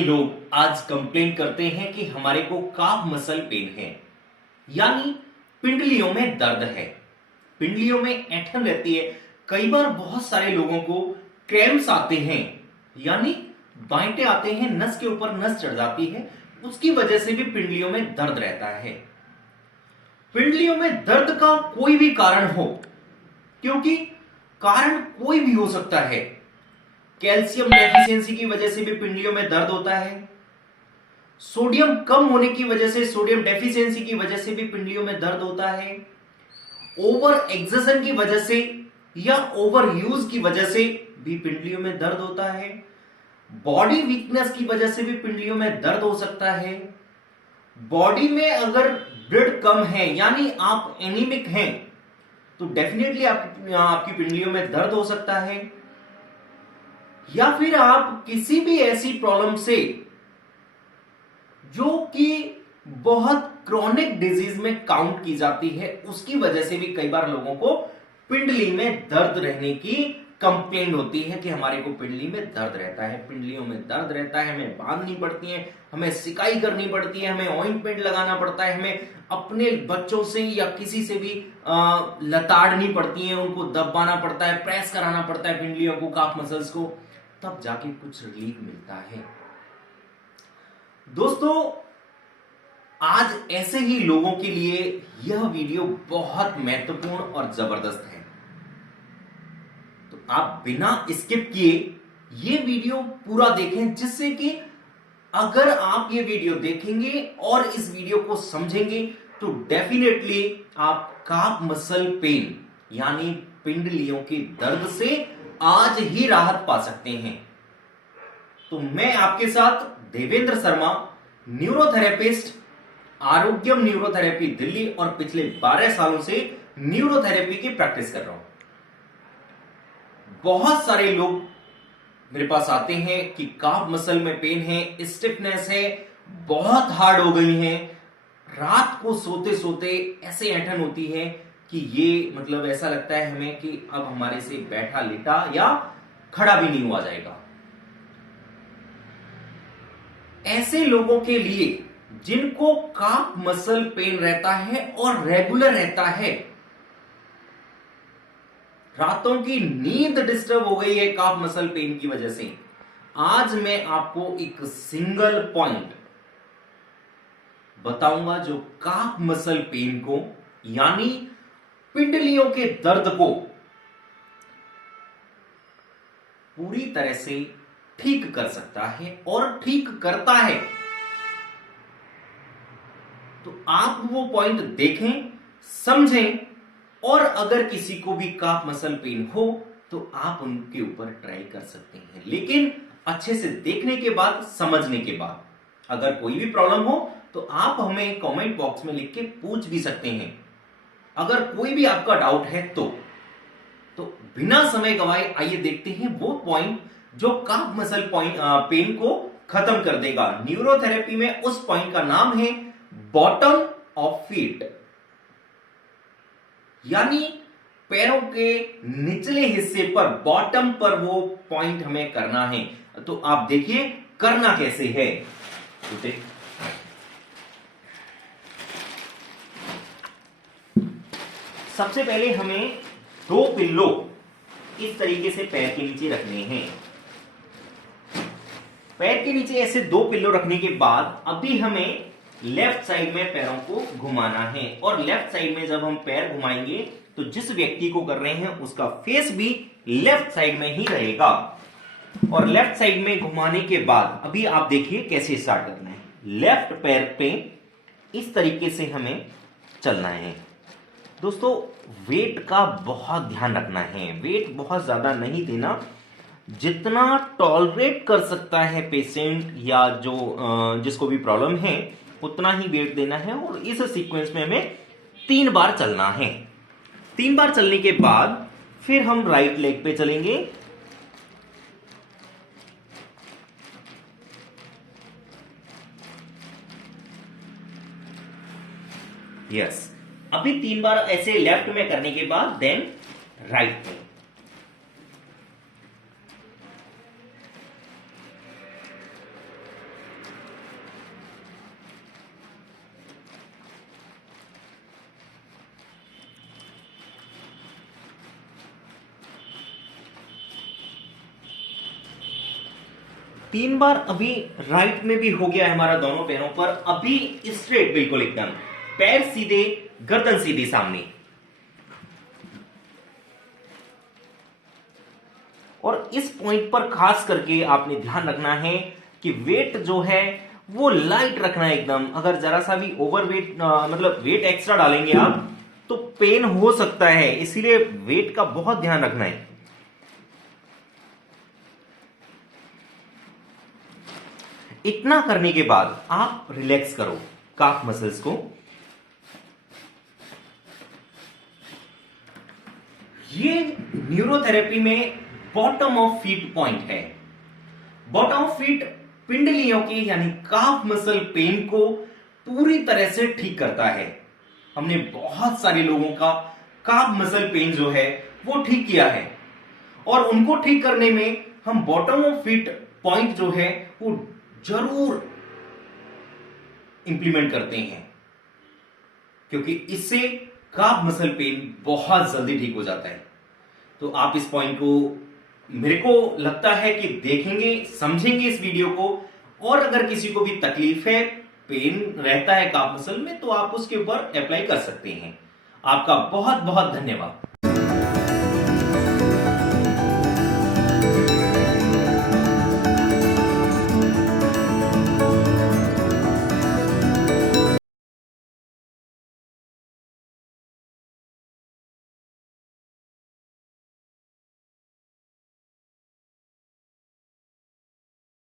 लोग आज कंप्लेंट करते हैं कि हमारे को काफ मसल पेन है, यानी पिंडलियों में दर्द है, पिंडलियों में ऐंठन रहती है। कई बार बहुत सारे लोगों को क्रैम्प्स आते हैं, यानी बांटे आते हैं, नस के ऊपर नस चढ़ जाती है, उसकी वजह से भी पिंडलियों में दर्द रहता है। पिंडलियों में दर्द का कोई भी कारण हो, क्योंकि कारण कोई भी हो सकता है। कैल्शियम डेफिशिएंसी की वजह से भी पिंडलियों में दर्द होता है, सोडियम कम होने की वजह से, सोडियम डेफिशिएंसी की वजह से भी पिंडलियों में दर्द होता है, ओवर एक्सर्शन की वजह से या ओवर यूज की वजह से भी पिंडलियों में दर्द होता है, बॉडी वीकनेस की वजह से भी पिंडलियों में दर्द हो सकता है, बॉडी में अगर ब्लड कम है यानी आप एनीमिक हैं तो डेफिनेटली आपकी पिंडलियों में दर्द हो सकता है, या फिर आप किसी भी ऐसी प्रॉब्लम से जो कि बहुत क्रॉनिक डिजीज में काउंट की जाती है, उसकी वजह से भी कई बार लोगों को पिंडली में दर्द रहने की कंप्लेंट होती है कि हमारे को पिंडली में दर्द रहता है, पिंडलियों में दर्द रहता है, हमें बांधनी पड़ती है, हमें सिकाई करनी पड़ती है, हमें ऑइंटमेंट लगाना पड़ता है, हमें अपने बच्चों से या किसी से भी लताड़नी पड़ती है, उनको दबाना पड़ता है, प्रेस कराना पड़ता है पिंडलियों को, काफ मसल्स को, तब जाके कुछ रिलीफ मिलता है। दोस्तों, आज ऐसे ही लोगों के लिए यह वीडियो बहुत महत्वपूर्ण और जबरदस्त है, तो आप बिना स्किप किए ये वीडियो पूरा देखें, जिससे कि अगर आप ये वीडियो देखेंगे और इस वीडियो को समझेंगे तो डेफिनेटली आप काफ मसल पेन यानी पिंडलियों के दर्द से आज ही राहत पा सकते हैं। तो मैं आपके साथ देवेंद्र शर्मा, न्यूरोथेरेपिस्ट, आरोग्यम न्यूरोथेरेपी दिल्ली, और पिछले 12 सालों से न्यूरोथेरेपी की प्रैक्टिस कर रहा हूं। बहुत सारे लोग मेरे पास आते हैं कि काफ मसल में पेन है, स्टिफनेस है, बहुत हार्ड हो गई है, रात को सोते सोते ऐसे ऐंठन होती है कि ये मतलब ऐसा लगता है हमें कि अब हमारे से बैठा लेटा या खड़ा भी नहीं हुआ जाएगा। ऐसे लोगों के लिए जिनको काफ मसल पेन रहता है और रेगुलर रहता है, रातों की नींद डिस्टर्ब हो गई है काफ मसल पेन की वजह से, आज मैं आपको एक सिंगल पॉइंट बताऊंगा जो काफ मसल पेन को यानी पिंडलियों के दर्द को पूरी तरह से ठीक कर सकता है और ठीक करता है। तो आप वो पॉइंट देखें, समझें, और अगर किसी को भी काफ मसल पेन हो तो आप उनके ऊपर ट्राई कर सकते हैं, लेकिन अच्छे से देखने के बाद, समझने के बाद। अगर कोई भी प्रॉब्लम हो तो आप हमें कमेंट बॉक्स में लिख के पूछ भी सकते हैं, अगर कोई भी आपका डाउट है तो बिना समय गवाए आइए देखते हैं वो पॉइंट जो काफ मसल पेन को खत्म कर देगा। न्यूरोथेरेपी में उस पॉइंट का नाम है बॉटम ऑफ फीट, यानी पैरों के निचले हिस्से पर, बॉटम पर वो पॉइंट हमें करना है। तो आप देखिए करना कैसे है। सबसे पहले हमें 2 पिल्लो इस तरीके से पैर के नीचे रखने हैं। पैर के नीचे ऐसे 2 पिल्लो रखने के बाद अभी हमें लेफ्ट साइड में पैरों को घुमाना है, और लेफ्ट साइड में जब हम पैर घुमाएंगे तो जिस व्यक्ति को कर रहे हैं उसका फेस भी लेफ्ट साइड में ही रहेगा। और लेफ्ट साइड में घुमाने के बाद अभी आप देखिए कैसे स्टार्ट करना है। लेफ्ट पैर पे इस तरीके से हमें चलना है। दोस्तों, वेट का बहुत ध्यान रखना है, वेट बहुत ज्यादा नहीं देना, जितना टॉलरेट कर सकता है पेशेंट या जो जिसको भी प्रॉब्लम है उतना ही वेट देना है। और इस सीक्वेंस में हमें 3 बार चलना है। 3 बार चलने के बाद फिर हम राइट लेग पे चलेंगे, यस। अभी 3 बार ऐसे लेफ्ट में करने के बाद देन राइट में। 3 बार अभी राइट में भी हो गया है हमारा दोनों पैरों पर। अभी स्ट्रेट बिल्कुल एकदम, पैर सीधे, गर्दन सीधी सामने। और इस पॉइंट पर खास करके आपने ध्यान रखना है कि वेट जो है वो लाइट रखना है एकदम। अगर जरा सा भी ओवर वेट मतलब वेट एक्स्ट्रा डालेंगे आप तो पेन हो सकता है, इसीलिए वेट का बहुत ध्यान रखना है। इतना करने के बाद आप रिलैक्स करो काफ मसल्स को। ये न्यूरोथेरेपी में बॉटम ऑफ फीट पॉइंट है। बॉटम ऑफ फीट पिंडलियों की यानी काफ मसल पेन को पूरी तरह से ठीक करता है। हमने बहुत सारे लोगों का काफ मसल पेन जो है वो ठीक किया है, और उनको ठीक करने में हम बॉटम ऑफ फीट पॉइंट जो है वो जरूर इंप्लीमेंट करते हैं, क्योंकि इससे काफ मसल पेन बहुत जल्दी ठीक हो जाता है। तो आप इस पॉइंट को, मेरे को लगता है कि देखेंगे, समझेंगे इस वीडियो को, और अगर किसी को भी तकलीफ है, पेन रहता है काफ मसल में, तो आप उसके ऊपर अप्लाई कर सकते हैं। आपका बहुत बहुत धन्यवाद।